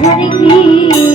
কি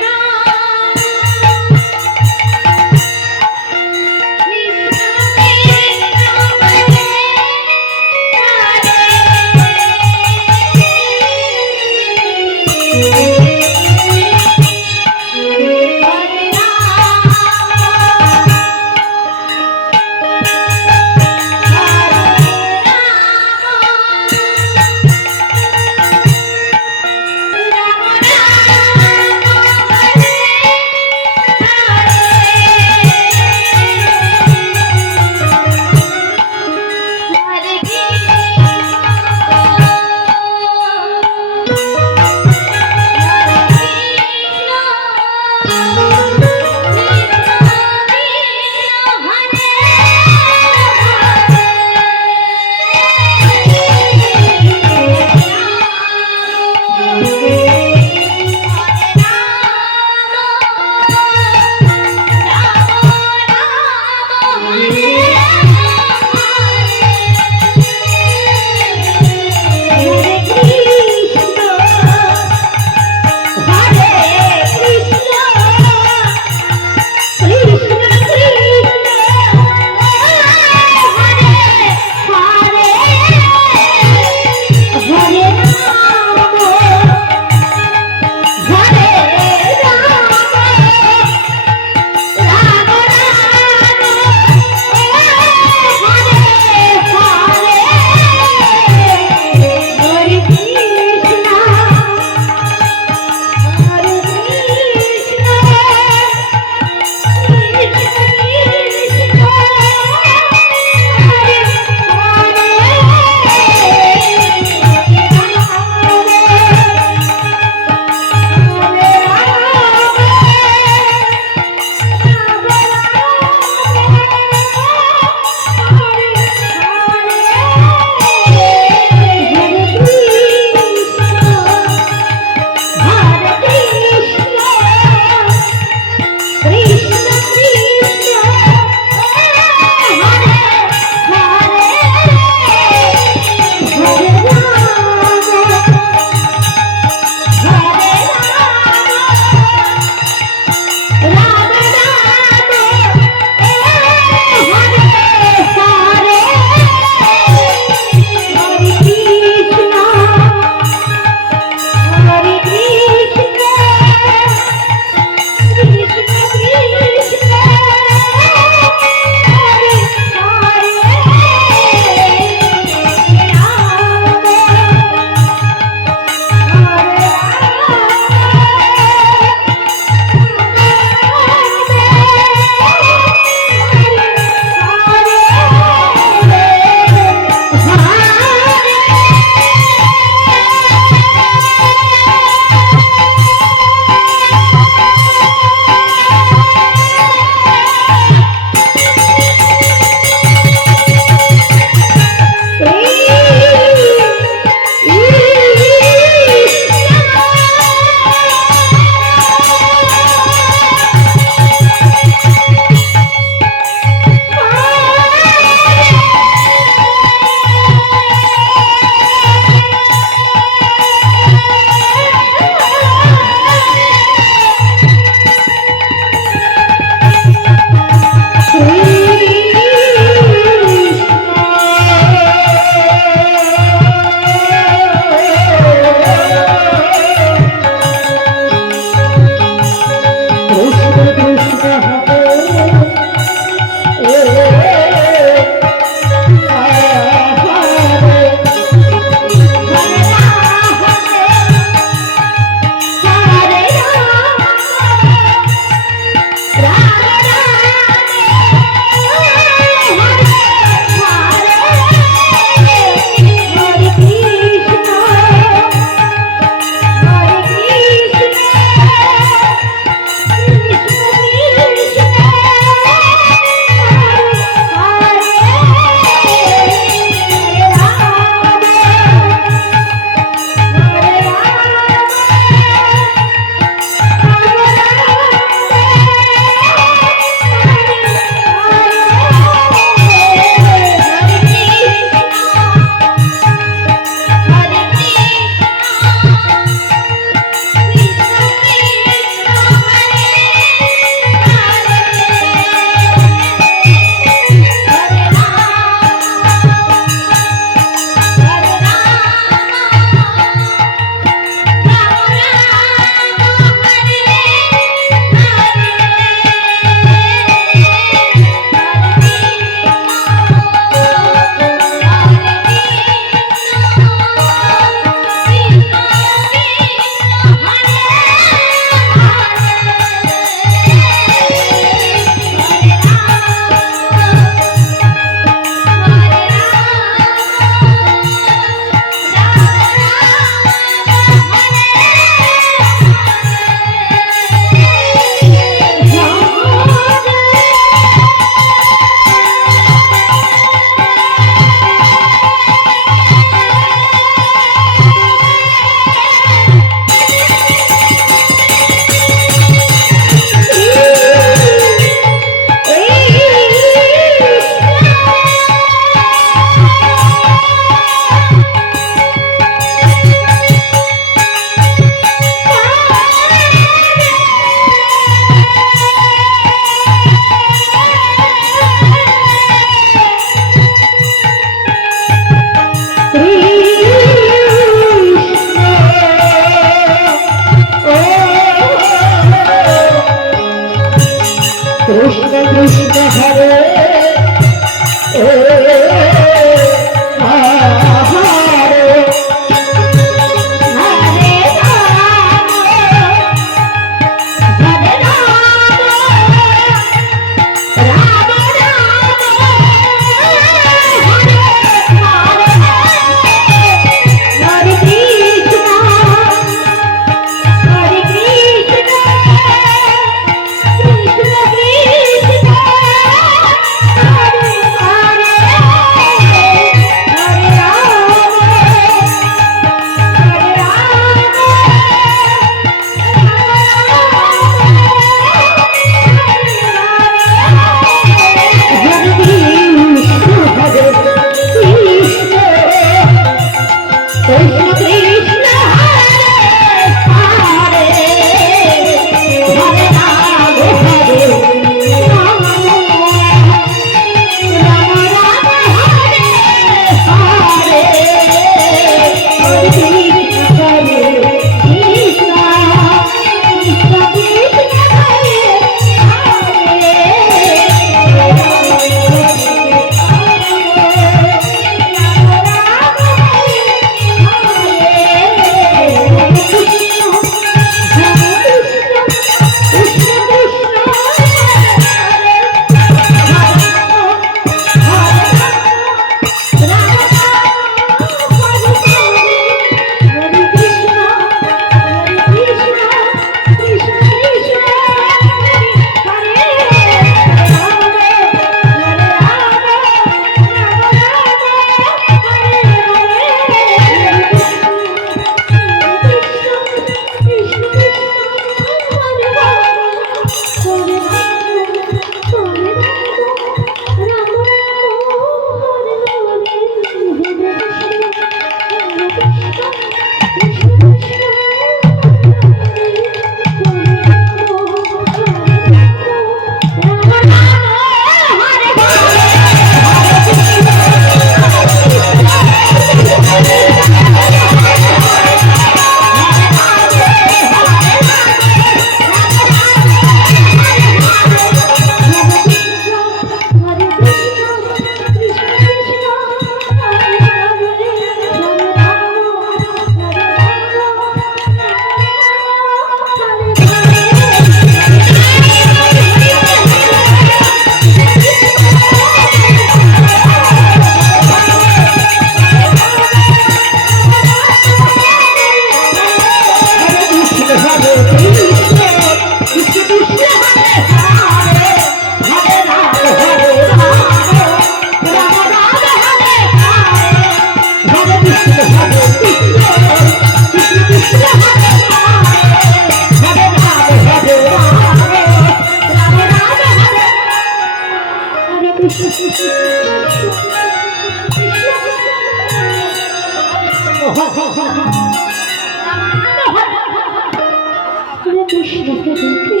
কৃষ্ণকে দেখে